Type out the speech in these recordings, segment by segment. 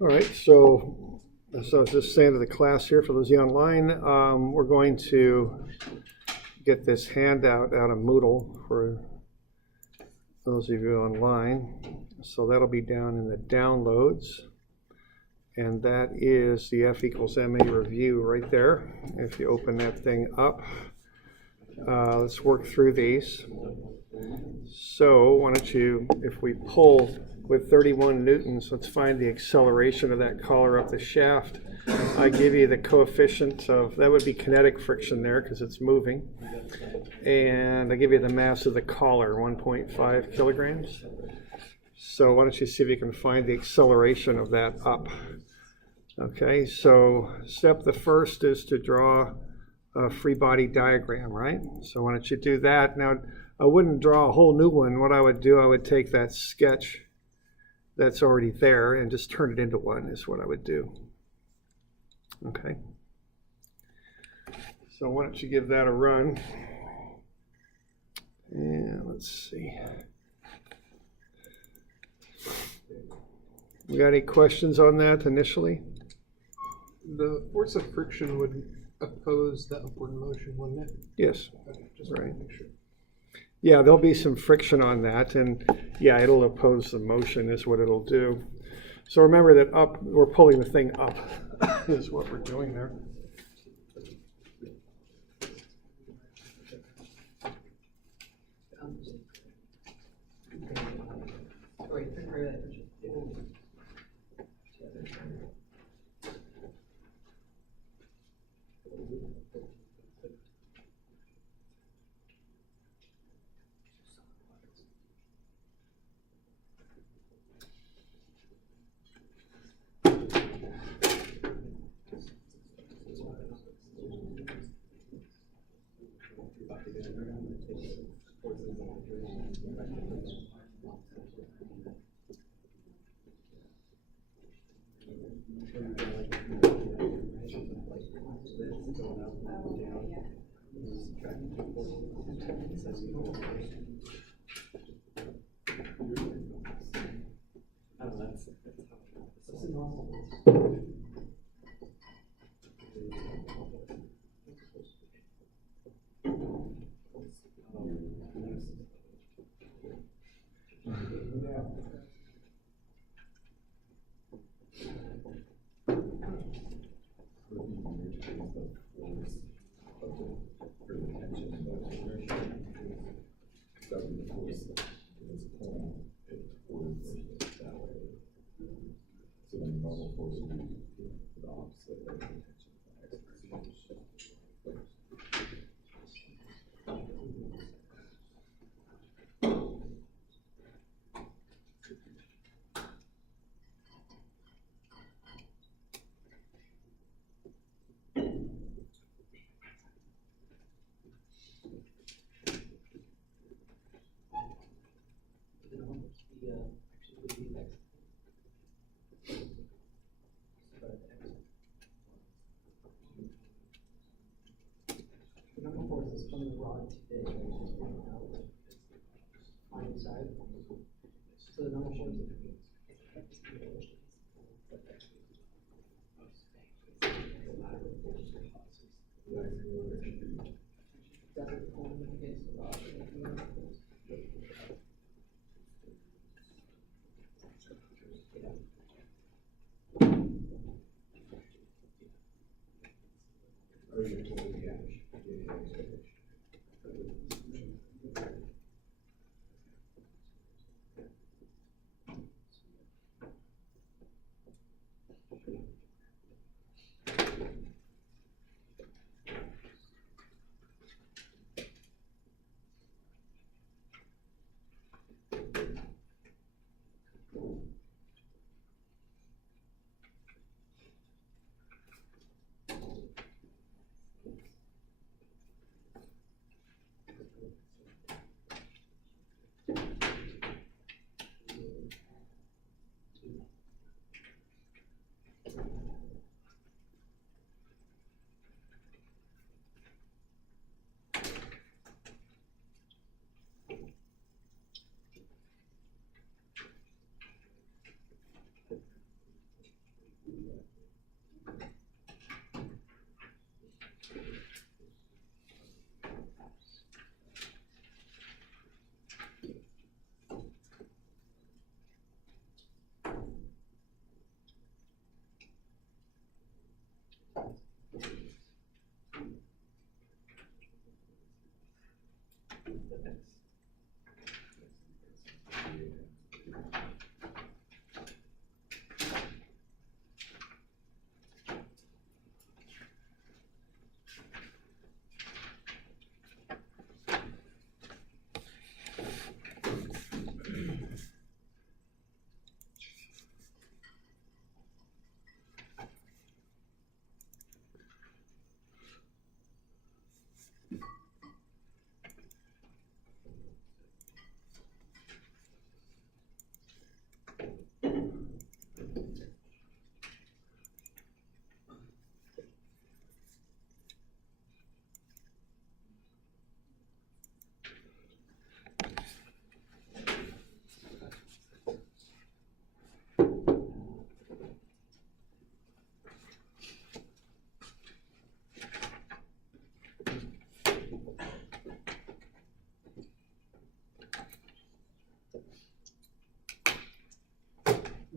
All right, so I was just saying to the class here, for those of you online, we're going to get this handout out of Moodle for those of you online. So that'll be down in the downloads. And that is the F equals MA review right there. If you open that thing up, let's work through these. So why don't you, if we pull with 31 newtons, let's find the acceleration of that collar up the shaft. I give you the coefficient of, that would be kinetic friction there because it's moving. And I give you the mass of the collar, 1.5 kilograms. So why don't you see if you can find the acceleration of that up. Okay, so the first is to draw a free body diagram, right? So why don't you do that? Now, I wouldn't draw a whole new one. What I would do, I would take that sketch that's already there and just turn it into one is what I would do. Okay. So why don't you give that a run? And let's see. You got any questions on that initially? The force of friction would oppose the upward motion, wouldn't it? Yes. Okay, just right. Make sure. Yeah, there'll be some friction on that, and yeah, it'll oppose the motion is what it'll do. So remember that up, we're pulling the thing up is what we're doing there.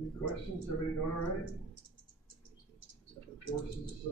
Any questions? Everybody doing all right? Forces,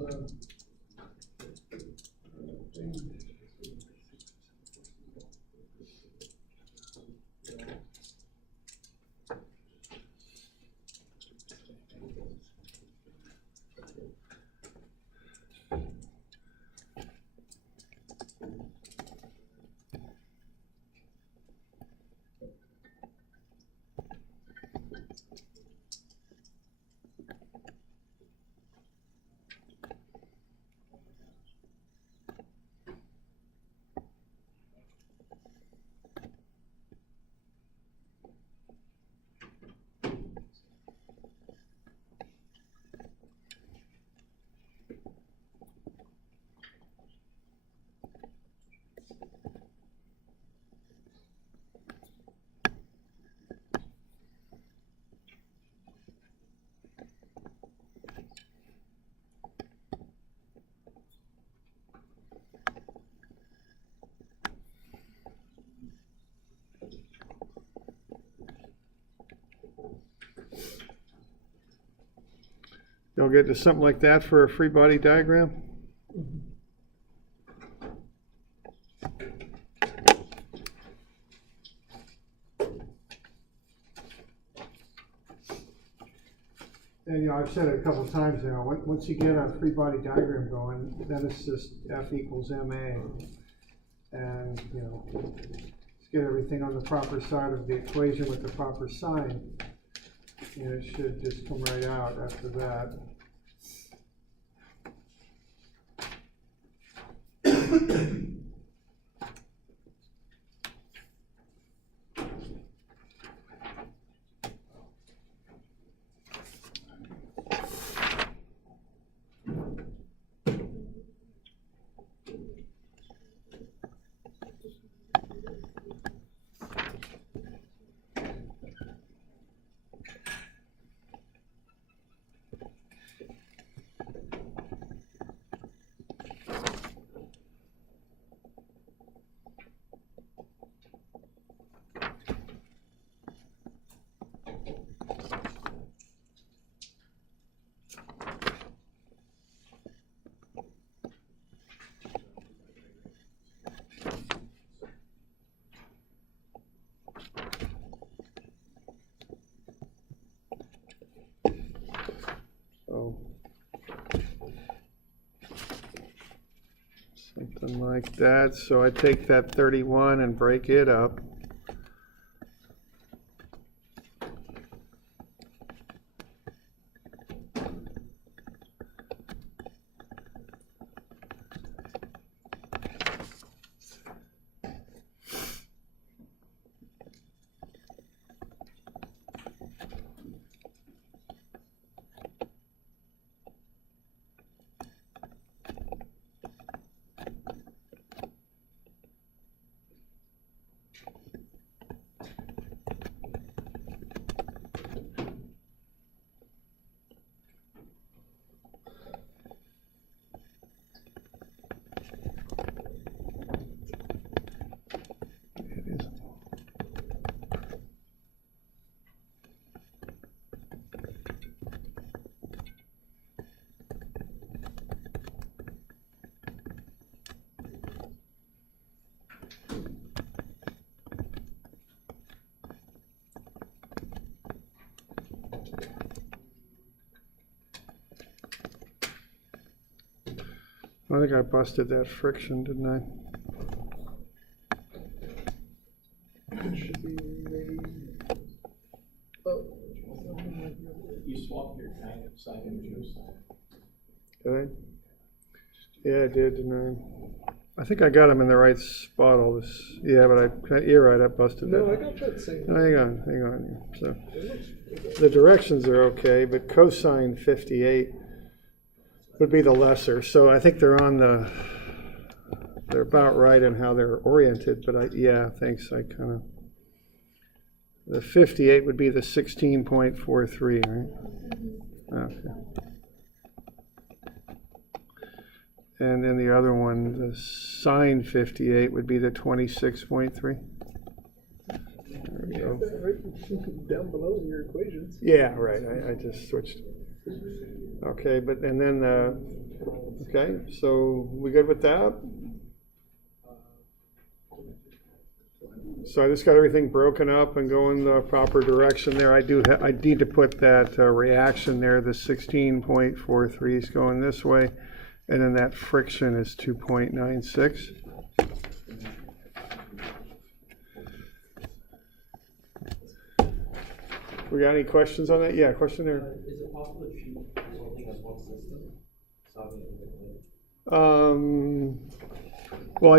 you'll get to something like that for a free body diagram? And I've said it a couple of times now, once you get a free body diagram going, then it's just F equals MA. And, let's get everything on the proper side of the equation with the proper sign. And it should just come right out after that. So something like that. So I take that 31 and break it up. I think I busted that friction, didn't I? It should be You swapped your kind of sign images. Did I? Yeah, I did, didn't I? I think I got them in the right spot. All this, yeah, but you're right. I busted that. No, I got that same. Oh, hang on. So the directions are okay, but cosine 58 would be the lesser. So I think they're about right in how they're oriented. But yeah, thanks. I kind of. The 58 would be the 16.43, right? Okay. And then the other one, the sine 58 would be the 26.3. There we go. Right down below in your equations. Yeah, right, I just switched. Okay, but, and then, okay, so we good with that? So I just got everything broken up and going the proper direction there. I need to put that reaction there, the 16.43 is going this way, and then that friction is 2.96. We got any questions on that? Yeah, question there. Is it possible to shoot something as one system? Solving it Well,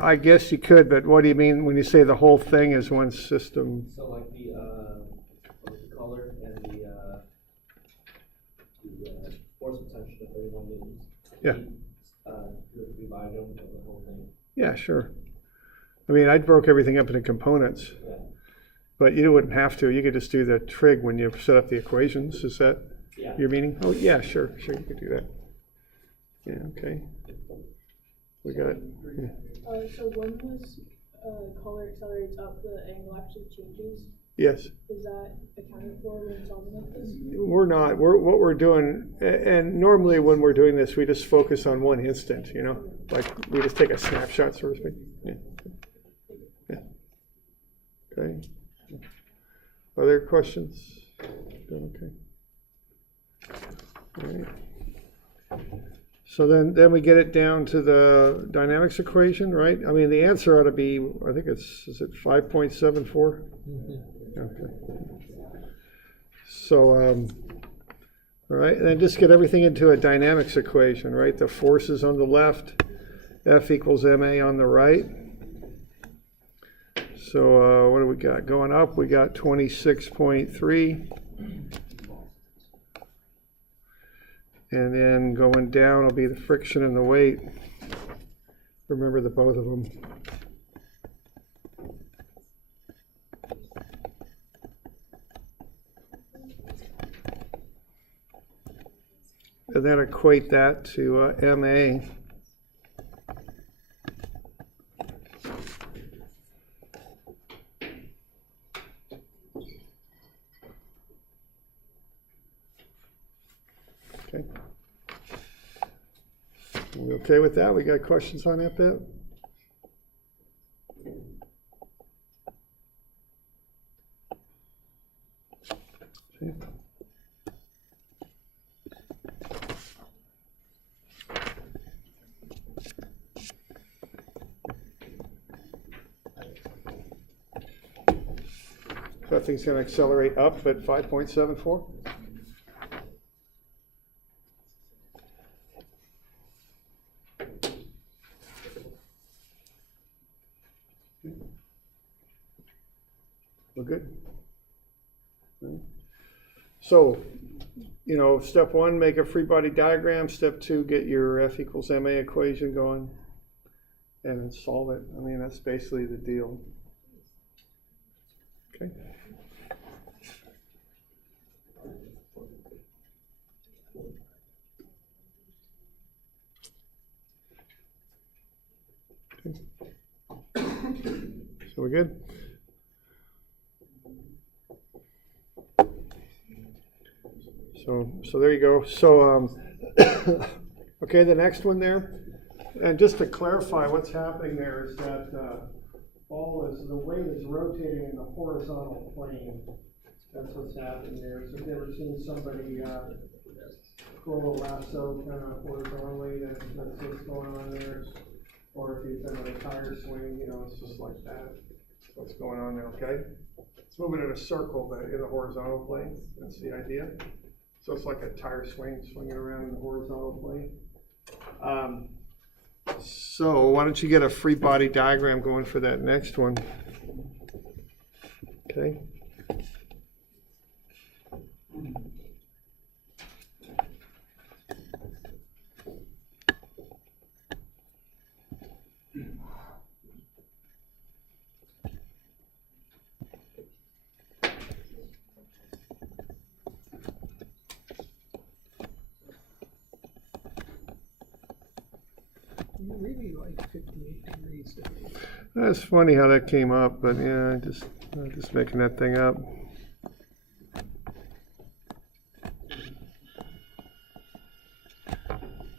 I guess you could, but what do you mean when you say the whole thing is one system? So like the color and the force potential of 31 newtons. Yeah. Divide over the whole thing. Yeah, sure. I mean, I broke everything up into components, Yeah. but you wouldn't have to. You could just do the trig when you set up the equations. Is that Yeah. your meaning? Oh, yeah, sure, you could do that. Yeah, okay. We got it. Yeah. So when this color accelerates up, the angle actually changes. Yes. Is that accounted for when solving like this? We're not. What we're doing, and normally when we're doing this, we just focus on one instant, you know? Like, we just take a snapshot, so to speak. Yeah. Yeah. Okay. Other questions? Okay. All right. So then we get it down to the dynamics equation, right? I mean, the answer ought to be, I think is it 5.74? Okay. So, all right, and then just get everything into a dynamics equation, right? The forces on the left, F equals ma on the right. So what do we got? Going up, we got 26.3. And then going down will be the friction and the weight. Remember the both of them. And then equate that to MA. Okay. We okay with that? We got questions on that bit? Okay. So that thing's going to accelerate up at 5.74? We're good. So, you know, step one, make a free body diagram. Step two, get your F equals ma equation going and solve it. I mean, that's basically the deal. Okay. So we're good? So there you go. So, okay, the next one there. And just to clarify, what's happening there is that the weight is rotating in the horizontal plane. That's what's happening there. So if you've ever seen somebody roll a lasso kind of horizontally, that's what's going on there. Or if you've done a tire swing, you know, it's just like that. That's what's going on there, okay? It's moving in a circle but in the horizontal plane. That's the idea. So it's like a tire swing, swinging around in the horizontal plane. So why don't you get a free body diagram going for that next one? Okay. You really like 58 degrees. That's funny how that came up, but yeah, I just I'm just making that thing up.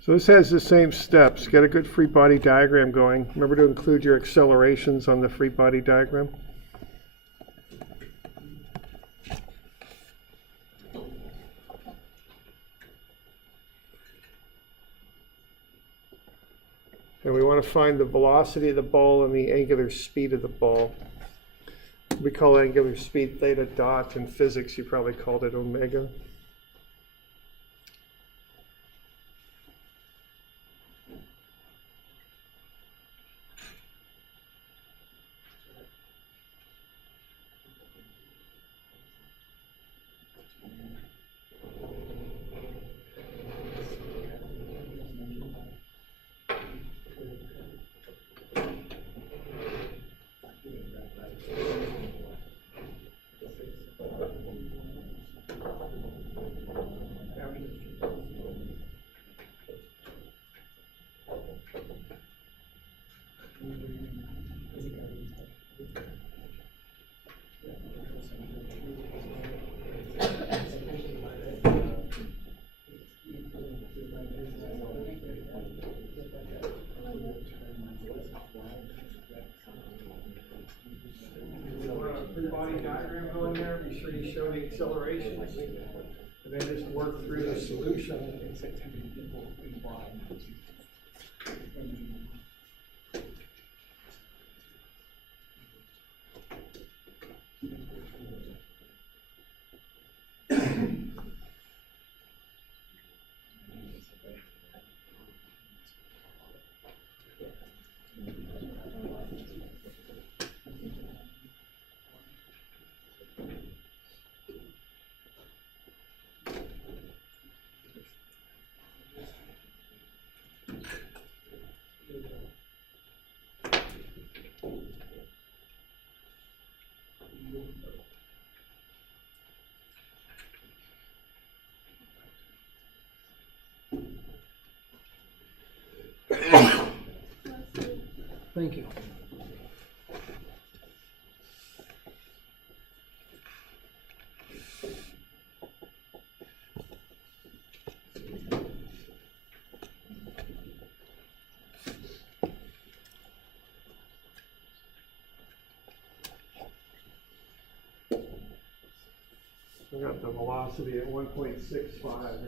So this has the same steps. Get a good free body diagram going. Remember to include your accelerations on the free body diagram. And we want to find the velocity of the ball and the angular speed of the ball. We call angular speed theta dot. In physics, you probably called it omega. Free body diagram going there, be sure you show the accelerations, and then just work through the solution. Thank you. We got the velocity at 1.65.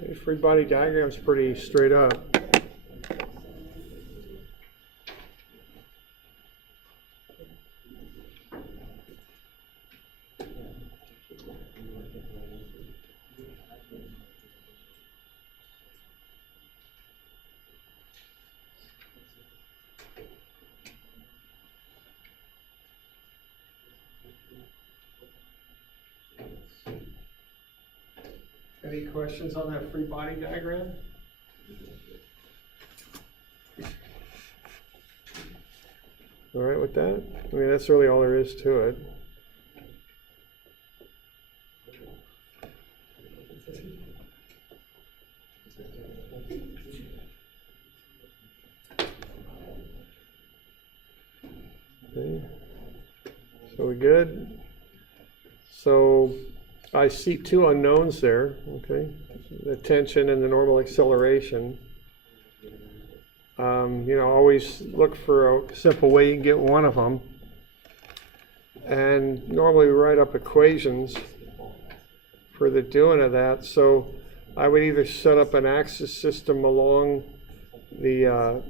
The free body diagram's pretty straight up. Any questions on that free body diagram? All right with that? I mean, that's really all there is to it. Okay. So we good? So I see two unknowns there, okay? The tension and the normal acceleration. You know, always look for a simple way you can get one of them. And normally we write up equations for the doing of that. So I would either set up an axis system along the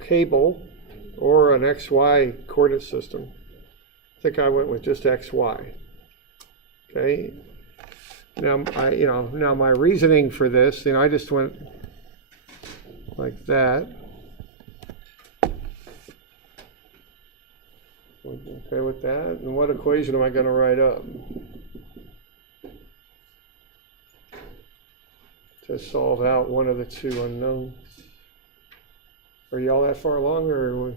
cable or an XY coordinate system. I think I went with just XY. Okay. Now my reasoning for this, I just went like that. Okay with that? And what equation am I going to write up to solve out one of the two unknowns? Are y'all that far along, or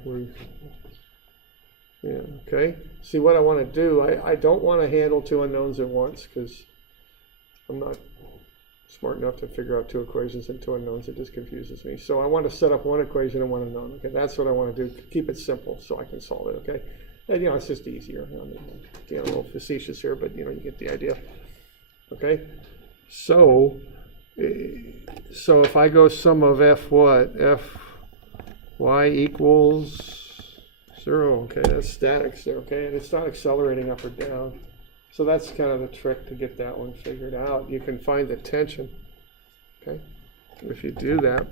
yeah, okay. See, what I want to do, I don't want to handle two unknowns at once because I'm not smart enough to figure out two equations and two unknowns. It just confuses me. So I want to set up one equation and one unknown. Okay, that's what I want to do. Keep it simple so I can solve it. Okay, and it's just easier. I'm getting a little facetious here, but you get the idea. Okay, so if I go sum of f what? F y equals 0, okay, that's statics there, okay, and it's not accelerating up or down. So that's kind of the trick to get that one figured out. You can find the tension, okay, if you do that.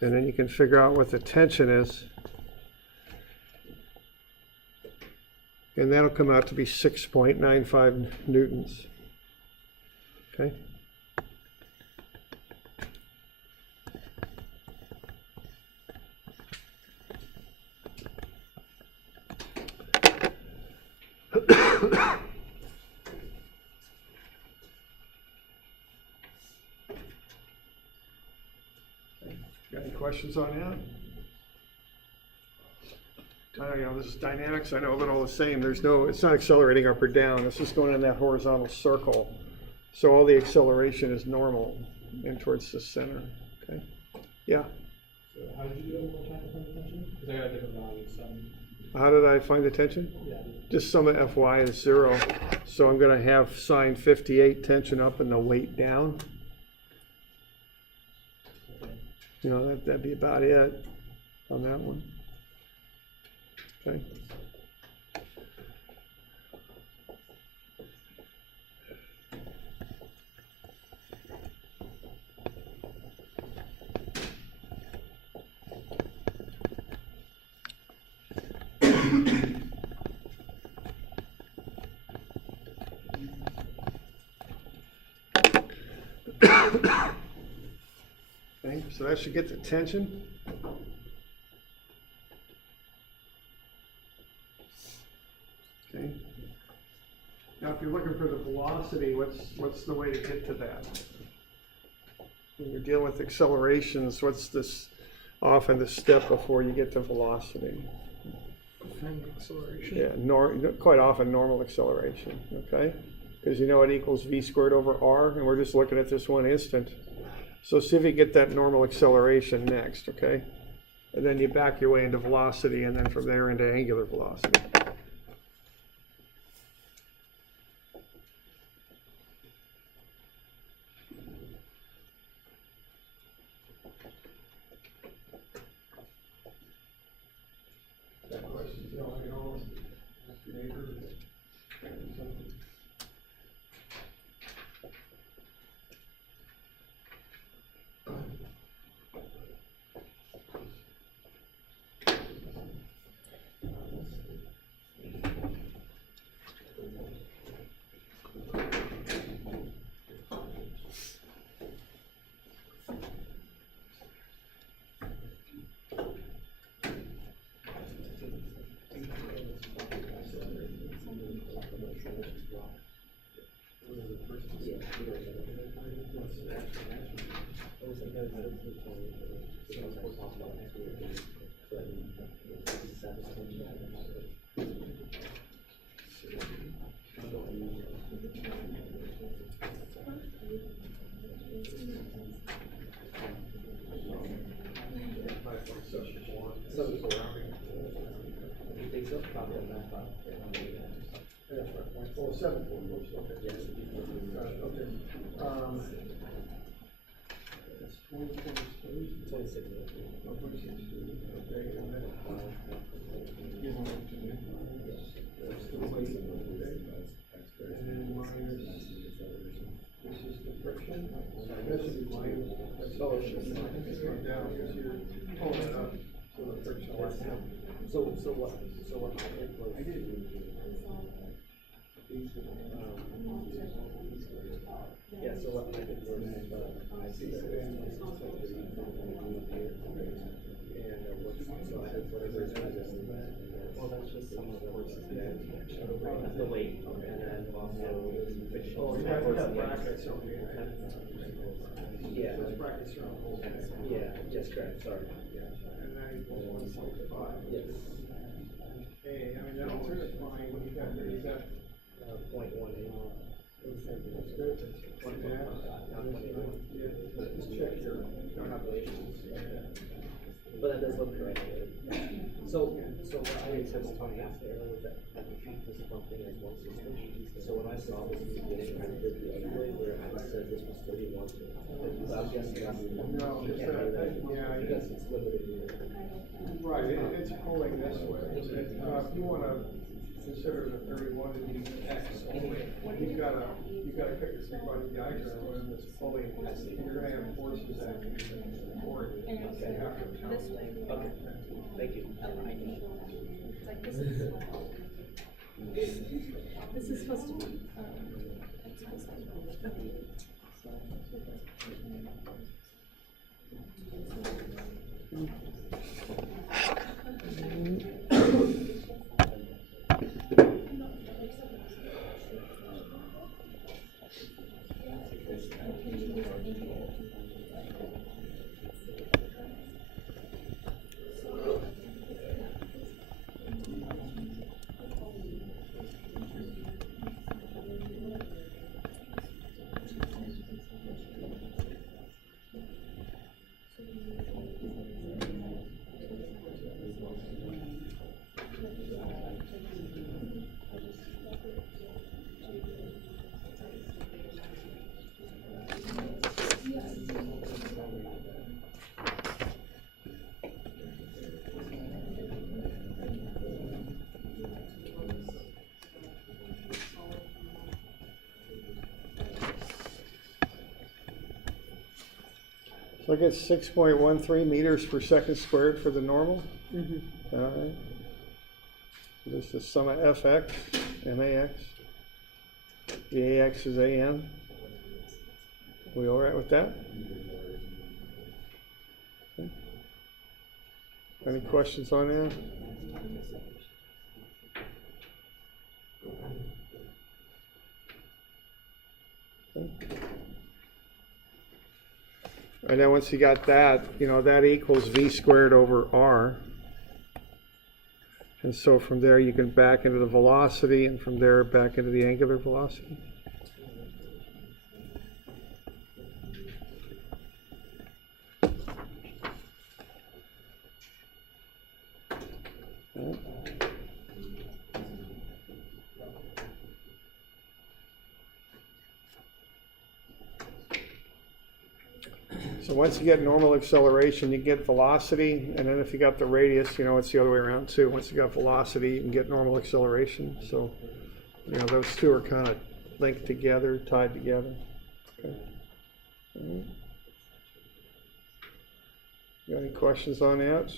And then you can figure out what the tension is. And that'll come out to be 6.95 newtons, okay. Got any questions on that? This is dynamics, I know, but all the same, it's not accelerating up or down. It's just going in that horizontal circle. So all the acceleration is normal and towards the center, okay? Yeah? So how did you do it one more time to find the tension? Because I got a different value, so. How did I find the tension? Yeah. Just sum of Fy is 0. So I'm going to have sine 58 tension up and the weight down. Okay. That'd be about it on that one. Okay. Okay, so that should get the tension. Okay. Now, if you're looking for the velocity, what's the way to get to that? When you're dealing with accelerations, what's this often the step before you get to velocity? Find the acceleration. Yeah, quite often normal acceleration, okay? Because you know it equals v squared over r, and we're just looking at this one instant. So see if you get that normal acceleration next, okay? And then you back your way into velocity, and then from there into angular velocity. Oh, 7 okay. Okay. It's 26. Oh, 26. Okay, and then, and then minus, this is the friction. This should be minus acceleration. Down, because you're pulling it up, so the friction less down. So what I did was yeah, so what I did was I see that and so I did whatever is well, that's just some of the horses there. That's the weight, and then also fiction. Oh, you got brackets over here. Yeah. Those brackets are on both sides. Yeah, yes, correct, sorry. And now equals 1.5. Yes. Hey, I mean, that don't really fine. What you got there? You got 0.18. that's good. Yeah, just check your calculations. But that does look correct. So what I said to Tony asked there was that I could treat this one thing as one system. So when I saw this in the beginning, I did the other way where I said this was 31. But I'm guessing that's No, you can't do that. yeah, Because it's limited. right. It's pulling this way. If you want to consider the 31 to be X only, you've got to cut your 3-body diagram when it's fully. You're going to have forces acting for it. And You have to count. this way. Okay, thank you. It's like this is supposed to be, So I get 6.13 meters per second squared for the normal. Mm-hmm. All right. This is the sum of fx and ax. The ax is an. We all right with that? Okay. Any questions on that? Okay. And then once you got that, you know, that equals v squared over r. And so from there you can back into the velocity, and from there back into the angular velocity. Okay. So once you get normal acceleration, you get velocity, and then if you got the radius, you know, it's the other way around too. Once you got velocity, you can get normal acceleration. So, you know, those two are kind of linked together, tied together. Okay. All right. Got any questions on that?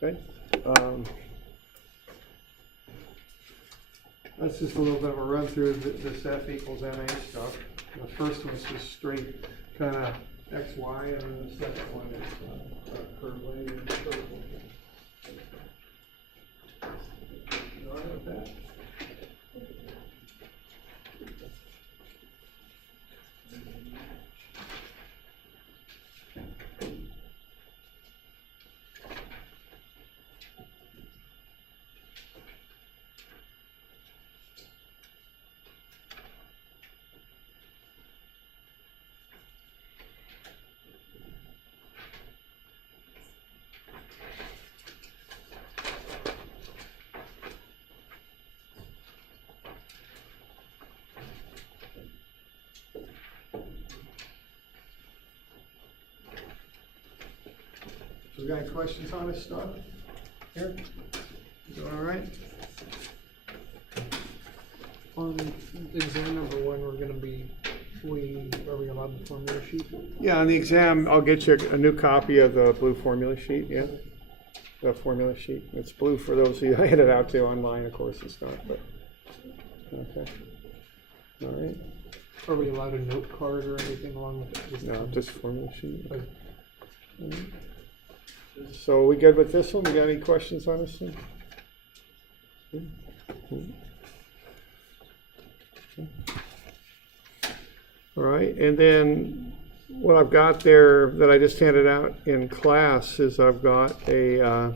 Okay. That's just a little bit of a run through this F equals MA stuff. The first one is just straight kind of X, Y, and then the second one is curve lane and curve lane. You all right with that? So we got any questions on this stuff? Here? You doing all right? On exam number 1, we're going to be, are we allowed the formula sheet? Yeah, on the exam, I'll get you a new copy of the blue formula sheet, yeah? The formula sheet. It's blue for those of you I had it out to online, of course it's not, but, okay. All right. Are we allowed a note card or anything along with it? No, just formula sheet. Okay. All right. So we good with this one? We got any questions on this one? All right, and then what I've got there that I just handed out in class is I've got a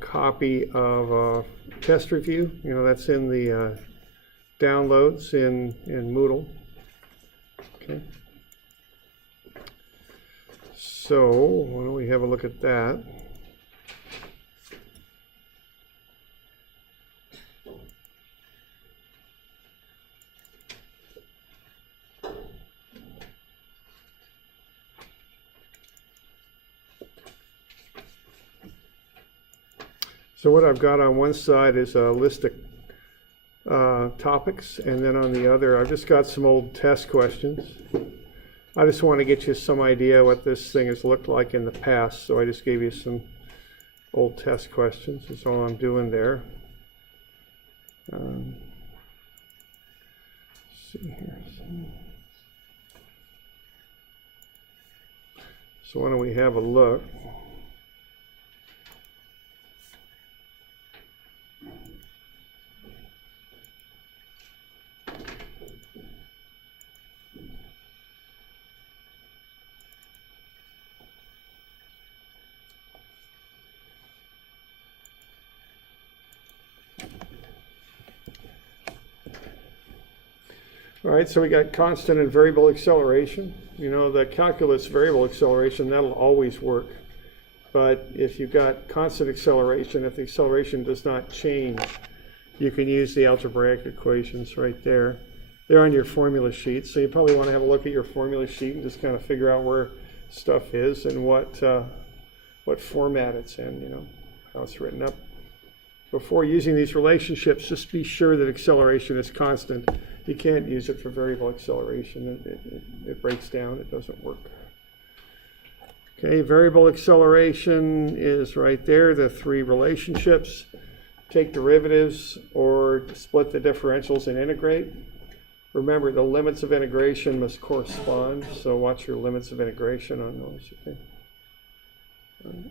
copy of a test review. You know, that's in the downloads in Moodle. Okay. So why don't we have a look at that? So what I've got on one side is a list of topics, and then on the other I've just got some old test questions. I just want to get you some idea what this thing has looked like in the past, so I just gave you some old test questions. That's all I'm doing there. Let's see here. So why don't we have a look? All right, so we got constant and variable acceleration. You know, the calculus variable acceleration, that'll always work. But if you've got constant acceleration, if the acceleration does not change, you can use the algebraic equations right there. They're on your formula sheet, so you probably want to have a look at your formula sheet and just kind of figure out where stuff is and what format it's in, you know, how it's written up. Before using these relationships, just be sure that acceleration is constant. You can't use it for variable acceleration. It breaks down. It doesn't work. Okay, variable acceleration is right there, the three relationships. Take derivatives or split the differentials and integrate. Remember, the limits of integration must correspond, so watch your limits of integration on those. Okay. All right.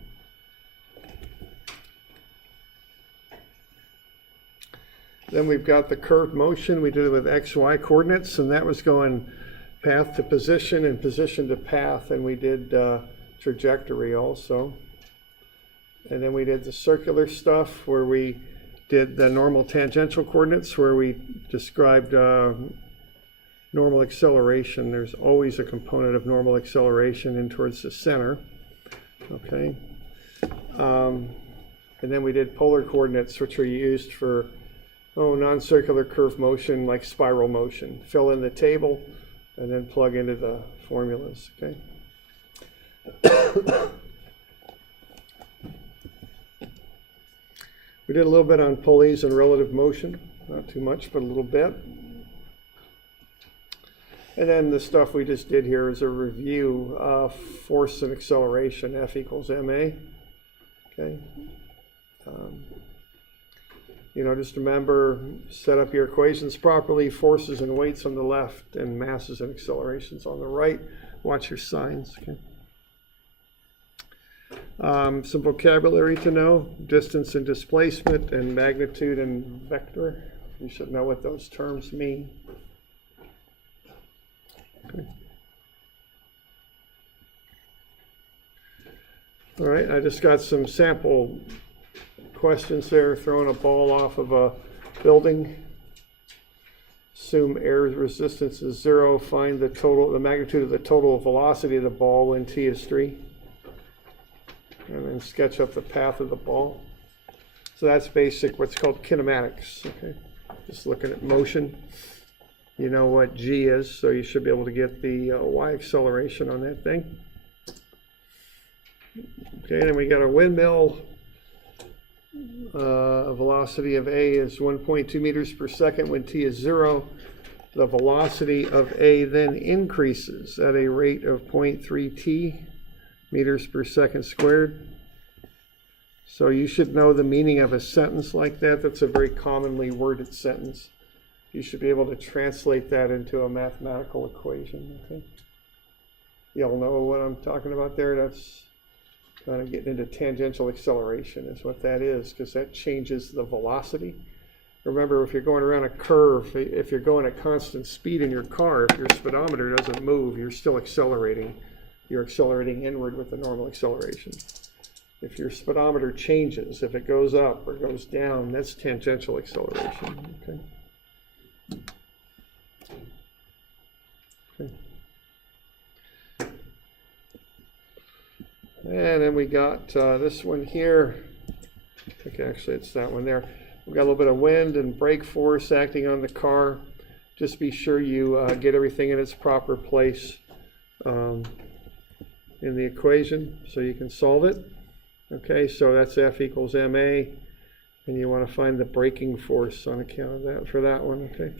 Then we've got the curved motion. We did it with XY coordinates, and that was going path to position and position to path, and we did trajectory also. And then we did the circular stuff where we did the normal tangential coordinates where we described normal acceleration. There's always a component of normal acceleration in towards the center. Okay. And then we did polar coordinates, which are used for non-circular curved motion like spiral motion. Fill in the table and then plug into the formulas. Okay. We did a little bit on pulleys and relative motion, not too much, but a little bit. And then the stuff we just did here is a review of force and acceleration, F equals ma. Okay. You know, just remember, set up your equations properly, forces and weights on the left and masses and accelerations on the right. Watch your signs. Okay. Some vocabulary to know, distance and displacement and magnitude and vector. You should know what those terms mean. Okay. All right, I just got some sample questions there. Throwing a ball off of a building. Assume air resistance is 0. Find the magnitude of the total velocity of the ball when t is 3. And then sketch up the path of the ball. So that's basic, what's called kinematics. Okay, just looking at motion. You know what g is, so you should be able to get the y acceleration on that thing. Okay, then we got a windmill. A velocity of a is 1.2 meters per second when t is 0. The velocity of a then increases at a rate of 0.3 t meters per second squared. So you should know the meaning of a sentence like that. That's a very commonly worded sentence. You should be able to translate that into a mathematical equation. Okay, y'all know what I'm talking about there. That's kind of getting into tangential acceleration is what that is, because that changes the velocity. Remember, if you're going around a curve, if you're going at constant speed in your car, if your speedometer doesn't move, you're still accelerating. You're accelerating inward with the normal acceleration. If your speedometer changes, if it goes up or goes down, that's tangential acceleration. Okay. Okay. And then we got this one here. I think actually it's that one there. We've got a little bit of wind and brake force acting on the car. Just be sure you get everything in its proper place in the equation so you can solve it. Okay, so that's F equals ma, and you want to find the braking force on account of that for that one. Okay.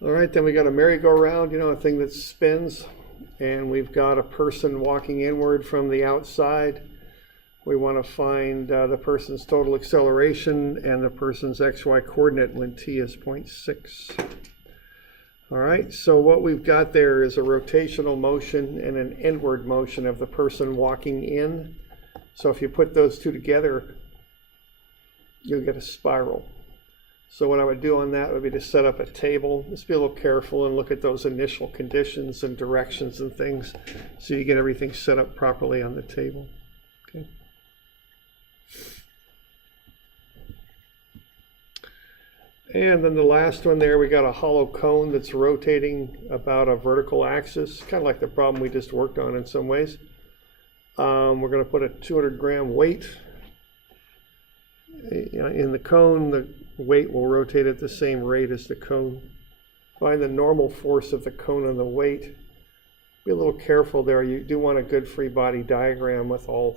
All right, then we got a merry-go-round, you know, a thing that spins, and we've got a person walking inward from the outside. We want to find the person's total acceleration and the person's xy coordinate when t is 0.6. All right, so what we've got there is a rotational motion and an inward motion of the person walking in. So if you put those two together, you'll get a spiral. So what I would do on that would be to set up a table. Just be a little careful and look at those initial conditions and directions and things so you get everything set up properly on the table. Okay. And then the last one there, we got a hollow cone that's rotating about a vertical axis, kind of like the problem we just worked on in some ways. We're going to put a 200-gram weight in the cone. The weight will rotate at the same rate as the cone. Find the normal force of the cone on the weight. Be a little careful there. You do want a good free body diagram with all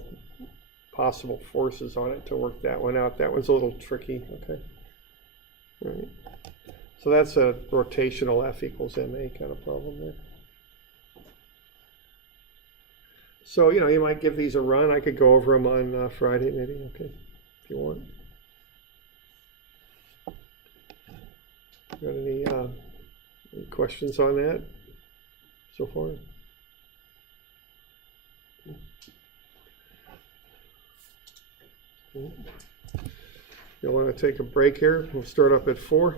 possible forces on it to work that one out. That one's a little tricky, okay? All right. So that's a rotational F equals MA kind of problem there. So, you know, you might give these a run. I could go over them on Friday maybe, okay, if you want. Got any questions on that so far? You want to take a break here? We'll start up at 4.